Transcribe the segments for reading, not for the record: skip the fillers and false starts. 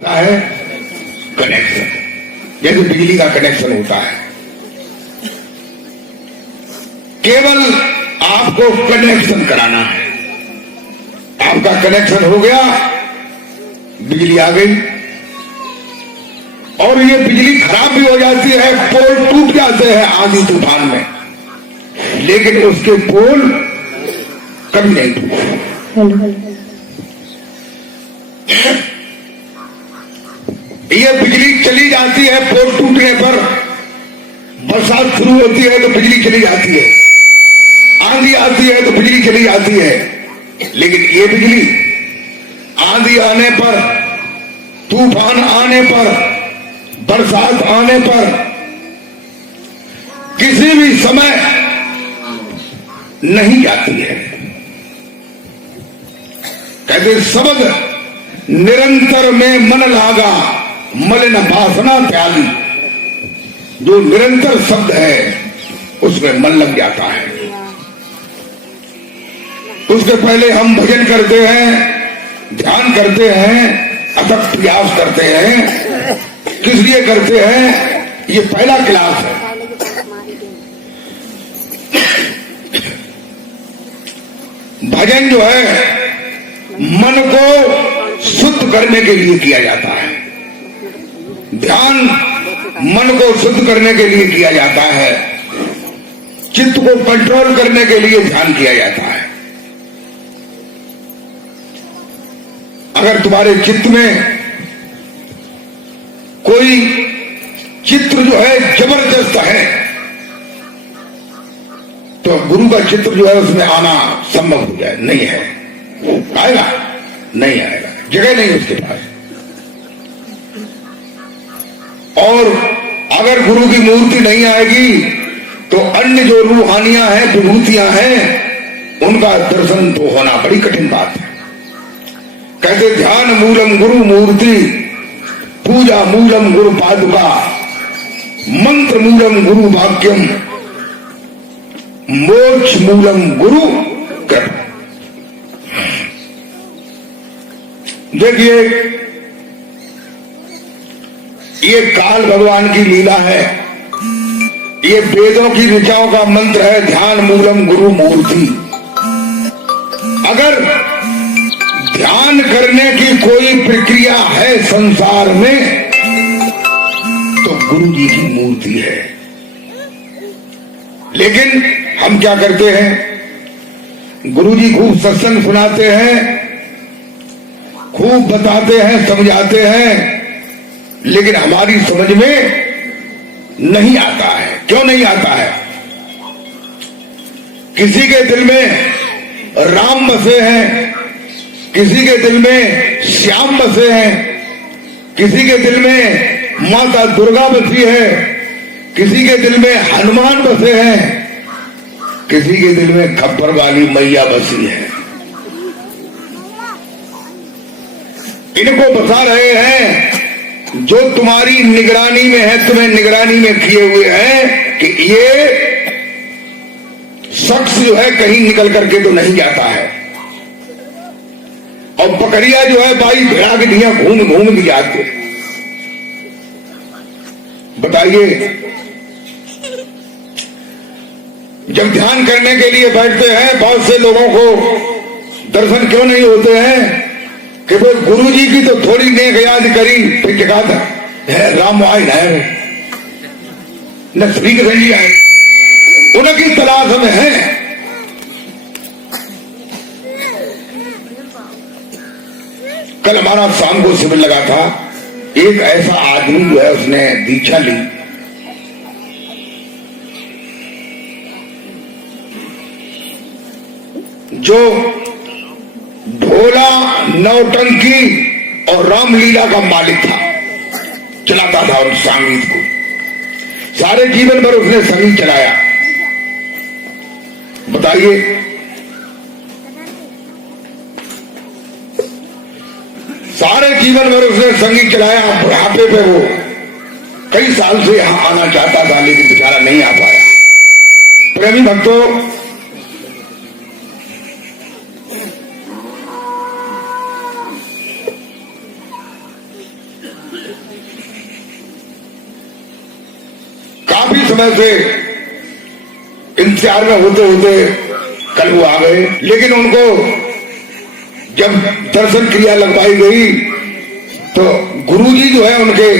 है कनेक्शन, जैसे बिजली का कनेक्शन होता है। केवल आपको कनेक्शन कराना है, आपका कनेक्शन हो गया, बिजली आ गई। और ये बिजली खराब भी हो जाती है, पोल टूट जाते हैं आंधी तूफान में, लेकिन उसके पोल कभी नहीं टूटे। ये बिजली चली जाती है पोल टूटने पर, बरसात शुरू होती है तो बिजली चली जाती है, आंधी आती है तो बिजली चली जाती है। लेकिन ये बिजली आंधी आने पर, तूफान आने पर, बरसात आने पर, किसी भी समय नहीं जाती है। कहते शब्द निरंतर में मन लागा, मलिन वासना त्यागी। जो निरंतर शब्द है उसमें मन लग जाता है। उसके पहले हम भजन करते हैं, ध्यान करते हैं, अथक प्रयास करते हैं। किस लिए करते हैं? ये पहला क्लास है। भजन जो है मन को शुद्ध करने के लिए किया जाता है, ध्यान मन को शुद्ध करने के लिए किया जाता है, चित्त को कंट्रोल करने के लिए ध्यान किया जाता है। अगर तुम्हारे चित्त में कोई चित्र जो है जबरदस्त है, तो गुरु का चित्र जो है उसमें आना संभव हो जाए, नहीं है, आएगा नहीं आएगा, जगह नहीं उसके पास। और अगर गुरु की मूर्ति नहीं आएगी तो अन्य जो रूहानियां हैं, विभूतियां हैं, उनका दर्शन तो होना बड़ी कठिन बात है। कहते ध्यान मूलम गुरु मूर्ति, पूजा मूलम गुरु पादुका, मंत्र मूलम गुरु वाक्यम, मोक्ष मूलम गुरु कृपा। देखिए ये काल भगवान की लीला है, ये वेदों की ऋचाओं का मंत्र है, ध्यान मूलम गुरु मूर्ति। अगर ध्यान करने की कोई प्रक्रिया है संसार में तो गुरु जी की मूर्ति है। लेकिन हम क्या करते हैं? गुरु जी खूब सत्संग सुनाते हैं, खूब बताते हैं, समझाते हैं, लेकिन हमारी समझ में नहीं आता है। क्यों नहीं आता है? किसी के दिल में राम बसे हैं, किसी के दिल में श्याम बसे हैं, किसी के दिल में माता दुर्गा बसी है, किसी के दिल में हनुमान बसे हैं, किसी के दिल में खप्पर वाली मैया बसी है। इनको बता रहे हैं जो तुम्हारी निगरानी में है, तुम्हें निगरानी में किए हुए हैं कि ये शख्स जो है कहीं निकल करके तो नहीं जाता है। और बकरिया जो है भाई भेड़ा के ढिया घूम घूम के जाते। बताइए, जब ध्यान करने के लिए बैठते हैं बहुत से लोगों को दर्शन क्यों नहीं होते हैं? कि वो गुरु जी की तो थोड़ी नेक याद करी, फिर क्या है राम आए न श्री कृष्ण जी आए, उनकी तलाश में है। कल हमारा शाम को शिविर लगा था, एक ऐसा आदमी जो है उसने दीक्षा ली, जो ढोला, नौटंकी और रामलीला का मालिक था, चलाता था उस संगीत को। सारे जीवन भर उसने संगीत चलाया। बताइए, सारे जीवन भर उसने संगीत चलाया। बुढ़ापे पे वो कई साल से यहां आना चाहता था, लेकिन बेचारा नहीं आ पाया। प्रेमी भक्तों, काफी समय से इंतजार में होते होते कल वो आ गए, लेकिन उनको जब दर्शन क्रिया लगवाई गई तो गुरुजी जो है उनके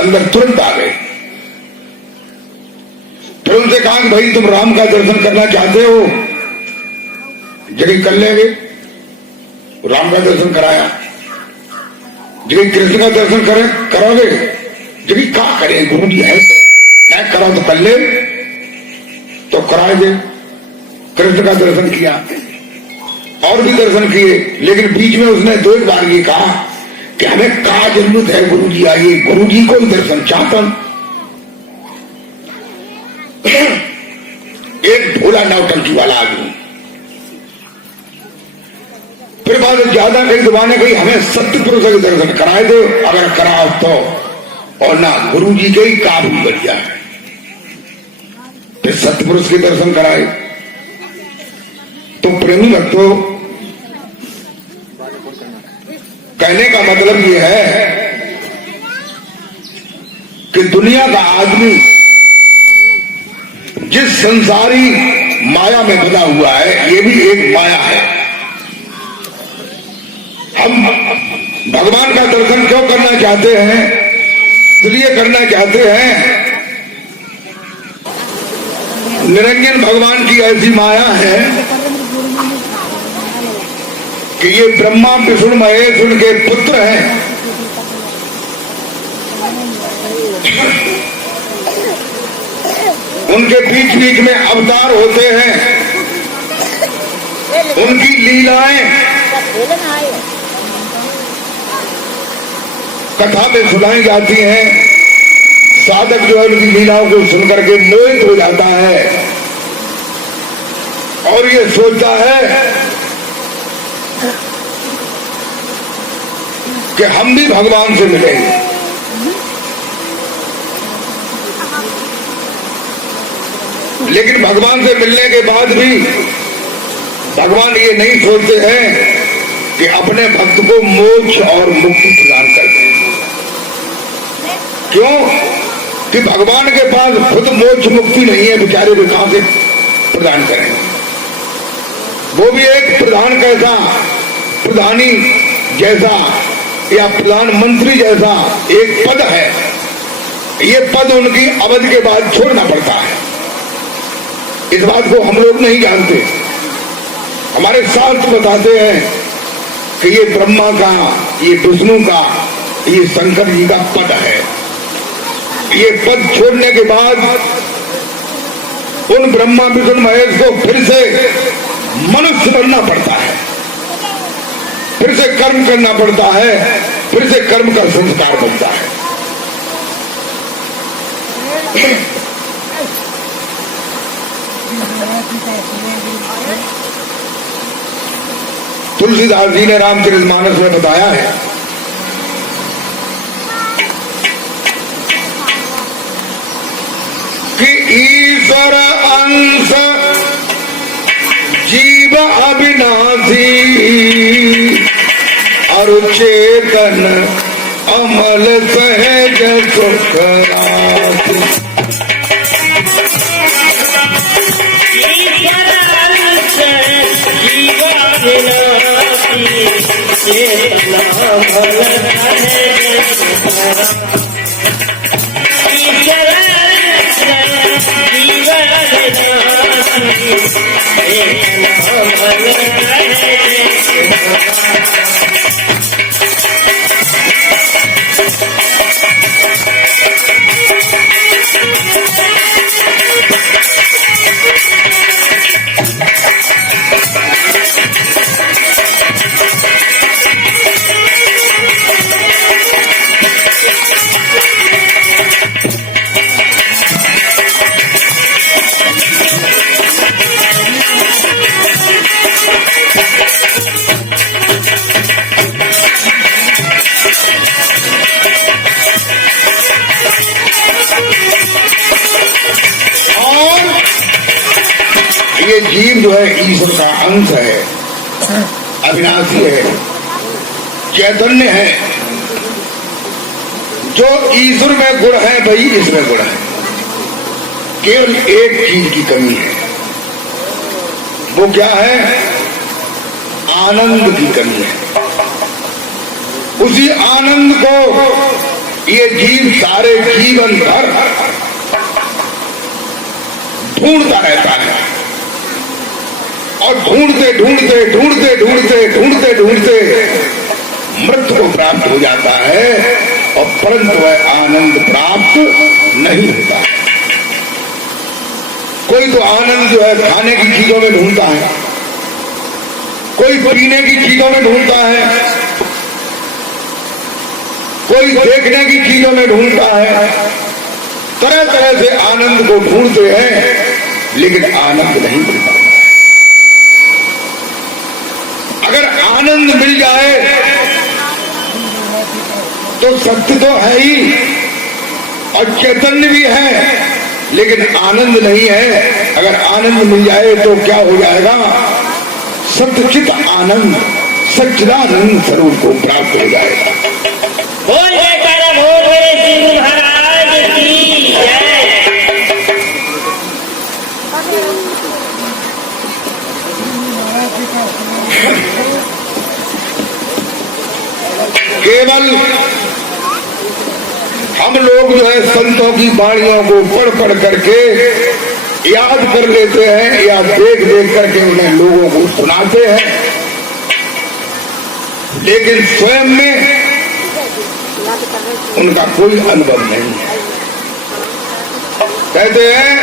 अंदर तुरंत आ गए। फिर उनसे कहा कि भाई तुम राम का दर्शन करना चाहते हो, जगह कर लेंगे। राम का दर्शन कराया, जगह कृष्ण का दर्शन करोगे, जगह क्या करें, गुरुजी है तो क्या करा तो कर ले, तो कराए दे। कृष्ण का दर्शन किया और भी दर्शन किए, लेकिन बीच में उसने 2 बार ये कहा कि हमें क्या जरूरत है, गुरुजी आइए, गुरुजी को दर्शन चाहता। एक भोला नौटंकी वाला आदमी। फिर बाद ज्यादा कई दुकानें कही हमें सत्य पुरुष के दर्शन कराए दो, अगर कराओ तो, और ना गुरुजी के ही काफी बढ़िया है। फिर सत्य पुरुष के दर्शन कराए। तो प्रेमी भक्तों, कहने का मतलब यह है कि दुनिया का आदमी जिस संसारी माया में बना हुआ है, ये भी एक माया है। हम भगवान का दर्शन क्यों करना चाहते हैं? इसलिए करना चाहते हैं, निरंजन भगवान की ऐसी माया है कि ये ब्रह्मा विष्णु महेश उनके पुत्र हैं। उनके बीच बीच में अवतार होते हैं, उनकी लीलाएं कथा में सुनाई जाती हैं। साधक जो है उनकी लीलाओं को सुनकर के मोहित हो जाता है और ये सोचता है कि हम भी भगवान से मिलेंगे। लेकिन भगवान से मिलने के बाद भी भगवान ये नहीं सोचते हैं कि अपने भक्त को मोक्ष और मुक्ति प्रदान कर दें। क्यों? कि भगवान के पास खुद मोक्ष मुक्ति नहीं है, बेचारे को कहां से प्रदान करें। वो भी एक प्रधान कैसा, प्रधानी जैसा या प्रधानमंत्री जैसा एक पद है, ये पद उनकी अवधि के बाद छोड़ना पड़ता है। इस बात को हम लोग नहीं जानते। हमारे शास्त्र बताते हैं कि ये ब्रह्मा का, ये विष्णु का, ये शंकर जी का पद है। ये पद छोड़ने के बाद उन ब्रह्मा विष्णु महेश को फिर से मनुष्य बनना पड़ता है, फिर से कर्म करना पड़ता है, फिर से कर्म का संस्कार बनता है। तुलसीदास जी ने रामचरितमानस में बताया है कि ईश्वर अंश जीव अविनाशी और चेतन अमल सहज सुख राशि। ये जीव जो है ईश्वर का अंश है, अविनाशी है, चैतन्य है जो ईश्वर में गुण है वही इसमें गुण है। केवल एक चीज की कमी है, वो क्या है? आनंद की कमी है। उसी आनंद को ये जीव सारे जीवन भर ढूंढता रहता है और ढूंढते ढूंढते ढूंढते ढूंढते ढूंढते ढूंढते मृत्यु को प्राप्त हो जाता है और परंतु वह आनंद प्राप्त नहीं होता। कोई तो आनंद जो है खाने की चीजों में ढूंढता है, कोई पीने की चीजों में ढूंढता है, कोई देखने की चीजों में ढूंढता है। तरह तरह से आनंद को ढूंढते हैं लेकिन आनंद नहीं मिलता। अगर आनंद मिल जाए तो सत्य तो है ही और चैतन्य भी है, लेकिन आनंद नहीं है। अगर आनंद मिल जाए तो क्या हो जाएगा? सत्यचित आनंद, सच्चिदानंद स्वरूप को प्राप्त हो जाएगा। बोल जयकारा बोल मेरे सिंह महाराज की जय। केवल हम लोग जो है संतों की वाणियों को पढ़ पढ़ करके याद कर लेते हैं या देख देख करके उन्हें लोगों को सुनाते हैं, लेकिन स्वयं में उनका कोई अनुभव नहीं है। कहते हैं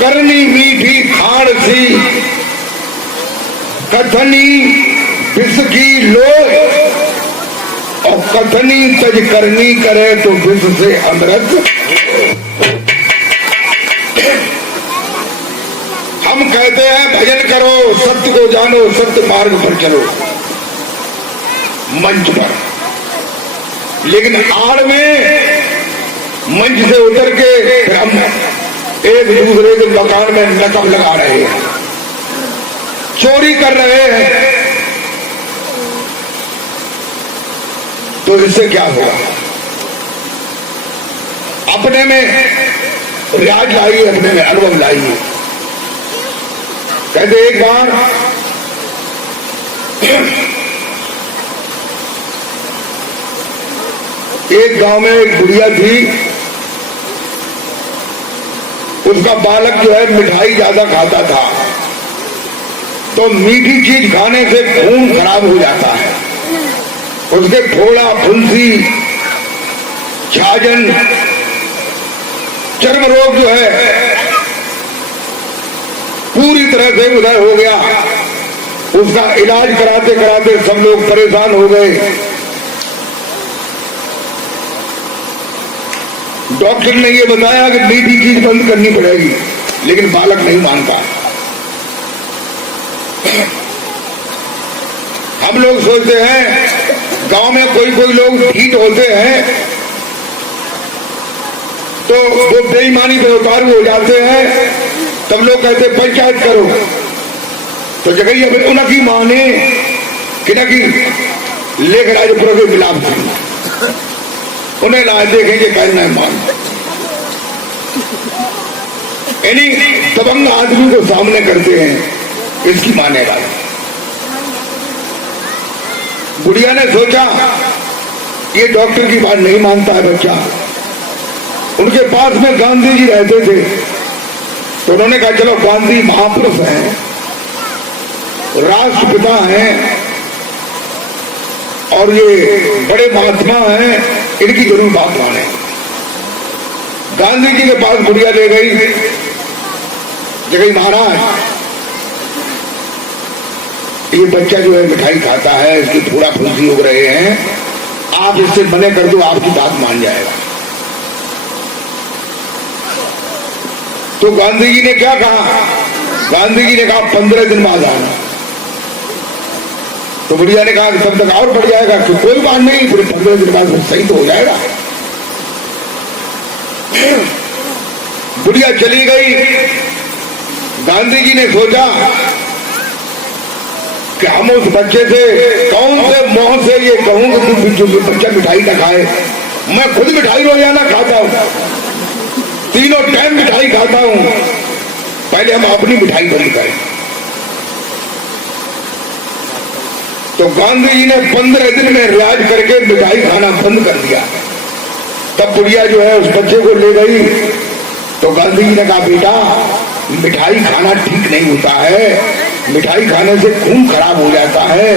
करनी मीठी खाड़ सी कथनी विष की लो और कथनी तज करनी करे तो विष से अमृत। हम कहते हैं भजन करो, सत्य को जानो, सत्य मार्ग पर चलो मंच पर, लेकिन आड़ में मंच से उतर के फिर हम एक दूसरे के मकान में नकब लगा रहे हैं, चोरी कर रहे हैं। तो इससे क्या होगा? अपने में रियाज लाइए, अपने में अनुभव लाइए। कहते एक बार एक गांव में एक बुढ़िया थी, उसका बालक जो है मिठाई ज्यादा खाता था, तो मीठी चीज खाने से खून खराब हो जाता है। उसके फोड़ा, फुंसी, छाजन, चर्म रोग जो है पूरी तरह से उधर हो गया। उसका इलाज कराते कराते सब लोग परेशान हो गए। डॉक्टर ने ये बताया कि मीठी चीज बंद करनी पड़ेगी, लेकिन बालक नहीं मानता। हम लोग सोचते हैं गांव में कोई कोई लोग ढीठ होते हैं तो वो बेईमानी पे उतारू हो जाते हैं, तब लोग कहते पंचायत करो। तो जगह अब उनकी माने कि न कि लेख राजपुर के मिलाप थी, उन्हें लाए देखेंगे कहना है मान। यानी दबंग आदमी को सामने करते हैं, इसकी मानेगा। बुढ़िया ने सोचा ये डॉक्टर की बात नहीं मानता है बच्चा। उनके पास में गांधी जी रहते थे, तो उन्होंने कहा चलो गांधी महापुरुष हैं, राष्ट्रपिता हैं और ये बड़े महात्मा हैं, इनकी जरूर बात माने। गांधी जी के पास बुढ़िया ले गई, जगह महाराज ये बच्चा जो है मिठाई खाता है, इसकी फोड़ा फुंसी हो रहे हैं, आप इससे मना कर दो, आपकी बात मान जाएगा। तो गांधी जी ने क्या कहा? गांधी जी ने कहा 15 दिन बाद आना। तो बुढ़िया ने कहा कि तब तक और बढ़ जाएगा। कि कोई बात नहीं, फिर 15 दिन बाद सही तो हो जाएगा। बुढ़िया चली गई। गांधी जी ने सोचा कि हम उस बच्चे से कौन से मोह से ये कहूं कि तू बच्चा मिठाई ना खाए। मैं खुद मिठाई रोजाना खाता हूं, तीनों टाइम मिठाई खाता हूं। पहले हम अपनी मिठाई बंद करें। तो गांधी जी ने 15 दिन में रियाज करके मिठाई खाना बंद कर दिया। तब बुढ़िया जो है उस बच्चे को ले गई। तो गांधी जी ने कहा, बेटा मिठाई खाना ठीक नहीं होता है, मिठाई खाने से खून खराब हो जाता है,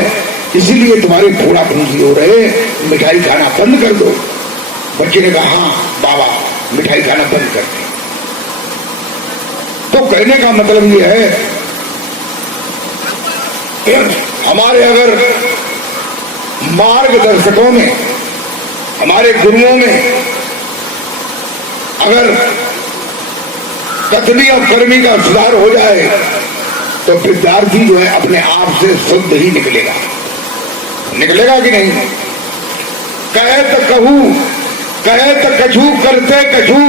इसीलिए तुम्हारे फोड़ा फुंसी हो रहे, मिठाई खाना बंद कर दो। बच्चे ने कहा, हाँ बाबा मिठाई खाना बंद कर दे। तो कहने का मतलब ये है, हमारे अगर मार्गदर्शकों में, हमारे गुरुओं में अगर कथनी और कर्मी का सुधार हो जाए तो विद्यार्थी जो है अपने आप से शुद्ध ही निकलेगा। निकलेगा कि नहीं? कहे तो कहूं, कहे तो कछू, करते कछू,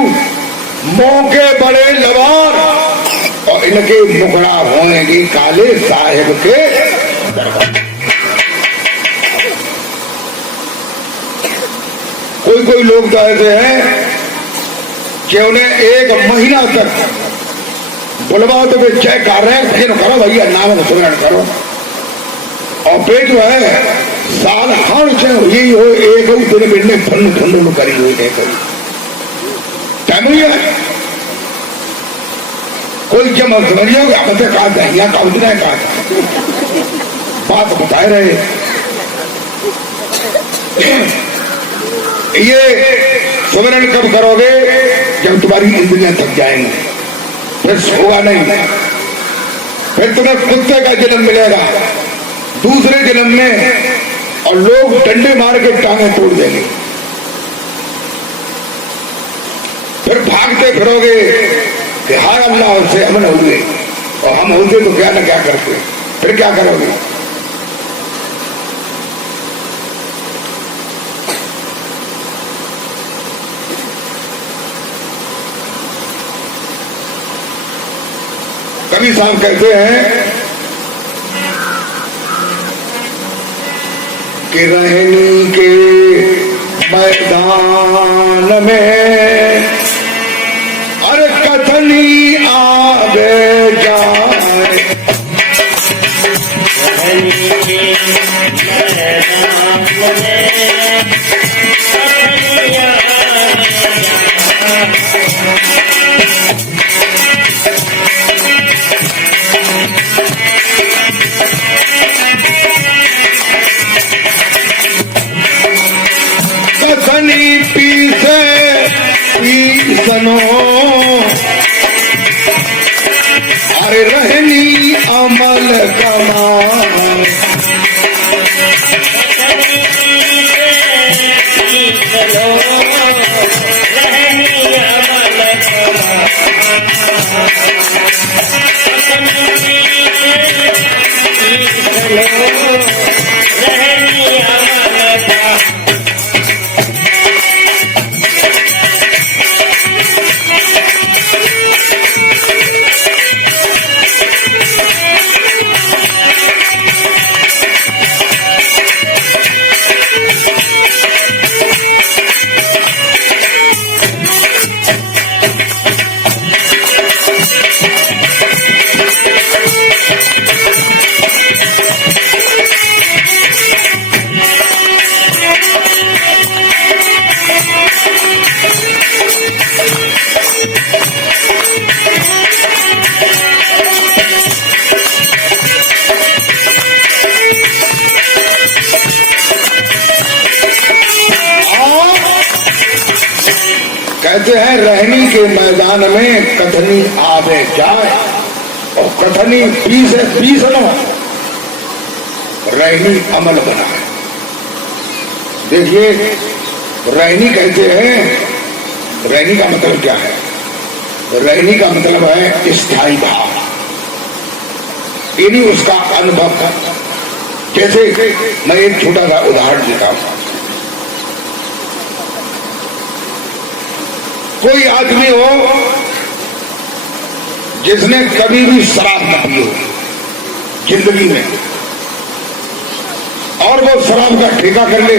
मौके बड़े लवार, और इनके मुखड़ा होंगे काले साहेब के दरबार। कोई कोई लोग तो ऐसे हैं कि उन्हें 1 महीना तक बुलवाओ तो वे चेक कर रहे हैं, फिर करो भैया नाम सुमरण करो, और वे जो है साल हर यही हो एक दिन मिलने फन फन करी हुई है। टाइम हुई है कोई जब समझिए हमें कहा दहिया का उतना है, कहा बात बताए रहे। ये सुमरण कब करोगे? जब तुम्हारी इंद्रियां थक जाएंगी, फिर होगा नहीं, फिर तुम्हें कुत्ते का जन्म मिलेगा दूसरे जन्म में, और लोग डंडे मार के टांगे तोड़ देंगे। फिर भागते फिरोगे कि हाय अल्लाह से हम न हुए, और हम होते तो क्या न क्या करते। फिर क्या करोगे? कवि साहब कहते हैं कि रहनी के मैदान में अरे कथनी आगे जाए, रहनी के मैदान में कथनी आगे जाए। कथनी पीसे पीसनो, अरे रहनी अमल कमाए, कहते हैं रहनी के मैदान में कथनी आवे जाए, और कथनी पीसनो, रहनी अमल बना है। देखिए रहनी कहते हैं, रहनी का मतलब क्या है? रहनी का मतलब है स्थायी भाव, यदि उसका अनुभव था। जैसे मैं एक छोटा सा उदाहरण देता हूं। कोई आदमी हो जिसने कभी भी शराब न पी हो जिंदगी में, को शराब का ठेका कर ले।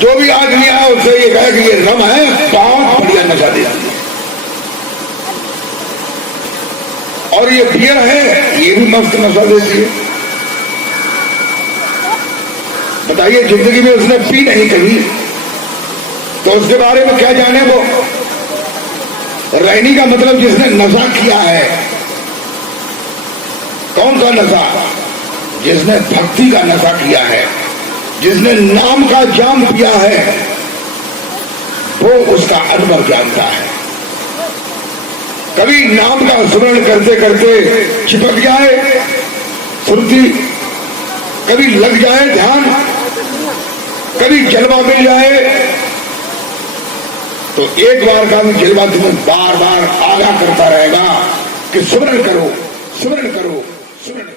जो भी आदमी आया उससे ये कहे कि ये रम है, बहुत बढ़िया नशा देती है, और ये बियर है, ये भी मस्त नशा देती है। बताइए, जिंदगी में उसने पी नहीं कभी, तो उसके बारे में क्या जाने वो। रहनी का मतलब जिसने नशा किया है। कौन सा नशा? जिसने भक्ति का नशा किया है, जिसने नाम का जाम पिया है, वो उसका अनुभव जानता है। कभी नाम का स्मरण करते करते चिपक जाए सुरती, कभी लग जाए ध्यान, कभी जलवा मिल जाए, तो एक बार का भी जलवा तुम्हें बार बार आगाह करता रहेगा कि सुमरण करो, सुमरण करो, सुमरण करो।